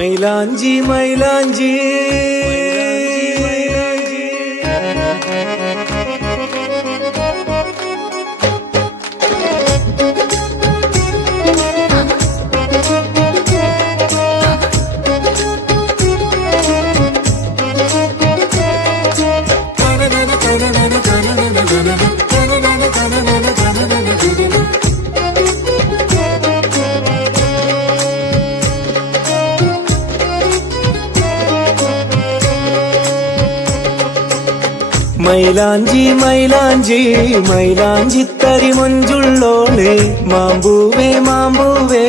മൈലാഞ്ചി മൈലാഞ്ചി മൈലാഞ്ചി മൈലാഞ്ചി മൈലാഞ്ചി തരി മൊഞ്ചുള്ളോളെ മാമ്പൂവേ മാമ്പൂവേ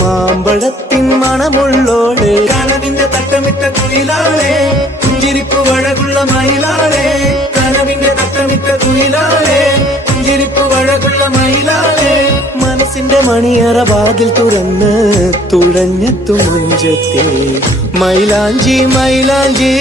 മാമ്പഴത്തിൻ മണമുള്ളോളെ കനവിന്റെ തട്ടമിട്ട കുയിലാളെ പുഞ്ചിരിപ്പു വഴകുള്ള മയിലാളെ കനവിന്റെ തട്ടമിട്ട കുയിലാളെ പുഞ്ചിരിപ്പു വഴകുള്ള മയിലാളെ മനസ്സിന്റെ മണിയറ വാതിൽ തുറന്ന് തുഴഞ്ഞെത്തും മഞ്ചത്തെ മൈലാഞ്ചി മൈലാഞ്ചി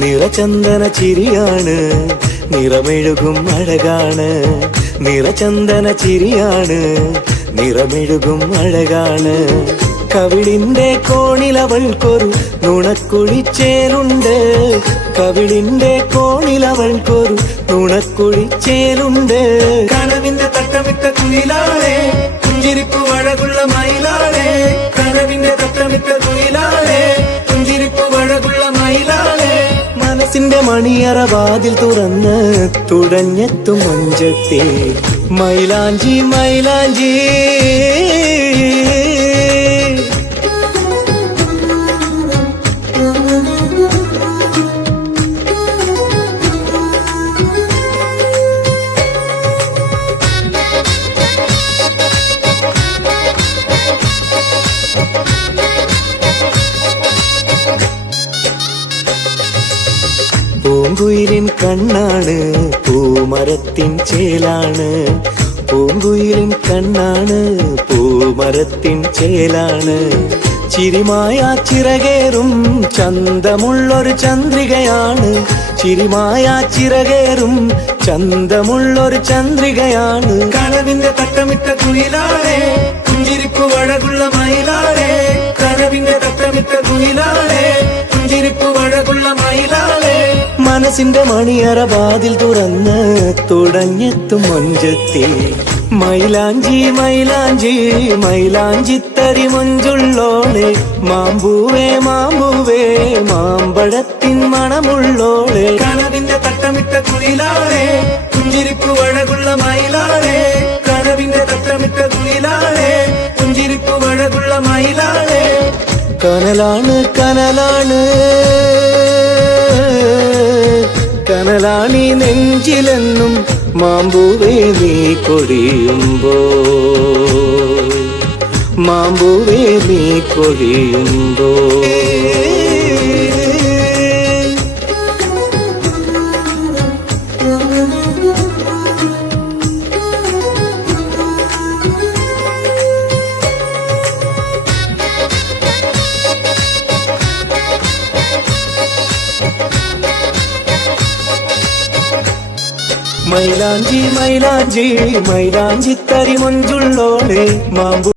നിറചന്ദന ചിരിയാണ് നിറമെഴുകും അഴകാണ് നിറചന്ദന ചിരിയാണ് നിറമെഴുകും അഴകാണ് കവിളിന്റെ കോണിലവൾക്കൊരു നുണക്കുഴിച്ചേലുണ്ട് കവിളിന്റെ കോണിലവൾക്കൊരു നുണക്കുഴിച്ചേലുണ്ട് കനവിന്റെ തട്ടമിട്ട കുയിലാളെ പുഞ്ചിരിപ്പു വഴകുള്ള മയിലാളെ കനവിന്റെ തട്ടമിട്ട കുയിലാളെ പുഞ്ചിരിപ്പു വഴകുള്ള മയിലാളെ മനസ്സിന്റെ മണിയറ വാതിൽ തുറന്ന് തുഴഞ്ഞെത്തും മഞ്ചത്തെ മൈലാഞ്ചി മൈലാഞ്ചി പൂങ്കുയിലിൻ കണ്ണാണ് പൂമരത്തിൻ ചേലാണ് പൂങ്കുയിലിൻ കണ്ണാണ് പൂമരത്തിൻ ചേലാണ് ചിരിമായ ചിറകേറും ചന്തമുള്ളൊരു ചന്ദ്രികയാണ് ചിരിമായ ചിറകേറും ചന്തമുള്ളൊരു ചന്ദ്രികയാണ് കനവിന്റെ തട്ടമിട്ട കുയിലാളെ പുഞ്ചിരിപ്പു വഴകുള്ള മയിലാളെ കനവിന്റെ തട്ടമിട്ട കുയിലാളെ പുഞ്ചിരിപ്പു വഴകുള്ള മയിലാളെ മനസ്സിന്റെ മണിയറ വാതിൽ തുറന്ന് തുടഞ്ഞെത്തും മൊഞ്ചത്തെ മൈലാഞ്ചി മൈലാഞ്ചി മൈലാഞ്ചി തരി മൊഞ്ചുള്ളോളെ മാമ്പൂവേ മാമ്പൂവേ മാമ്പഴത്തിൻ മണമുള്ളോളെ കനവിന്റെ തട്ടമിട്ട കുയിലാളെ പുഞ്ചിരിപ്പു വഴകുള്ള മയിലാളെ കനവിന്റെ തട്ടമിട്ട കുയിലാളെ പുഞ്ചിരിപ്പു വഴകുള്ള മയിലാളെ കനലാണ് കനലാണ് കനലാണി നെഞ്ചിലെന്നും മാമ്പൂവേ നീ കൊടിയുമ്പോ മാമ്പൂവേ നീ കൊടിയുമ്പോ മൈലാഞ്ചി മൈലാഞ്ചി മൈലാഞ്ചി തരി മൊഞ്ചുള്ളോളെ മാമ്പൂ